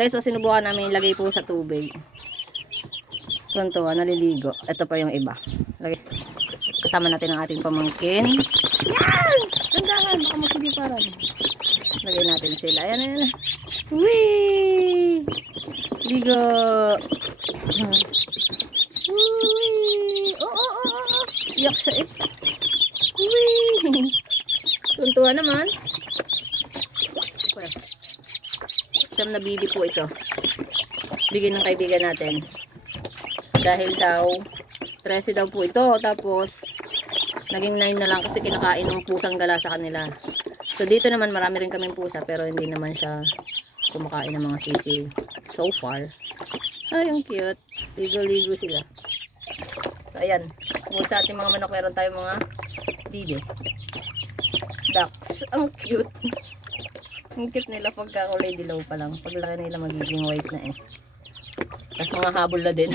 Guys, so sinubukan namin ilagay po sa tubig. Tuntua, naliligo. Ito pa yung iba. Lagay. Kasama natin ang ating pamangkin. Yan! Tandahan, baka masigiparan. Lagay natin sila. Ayan, ayan. Whee! Ligo! Whee! Oh. Iyak siya eh. Whee! Tuntua naman. Siyam na bibi po ito. Bigyan ng kaibigan natin. Dahil daw 13 daw po ito, tapos naging 9 na lang kasi kinakain ng pusang gala sa kanila. So dito naman marami rin kaming pusa, pero hindi naman siya kumakain ng mga sisiw so far. Ay, ang cute. Ligo-ligo sila. So ayan, kung sa ating mga manok meron tayong mga bibi. Ducks, ang cute. Ang cute nila pagka kulay dilaw pa lang. Paglaki nila magiging white na eh. Tapos mga habol na din.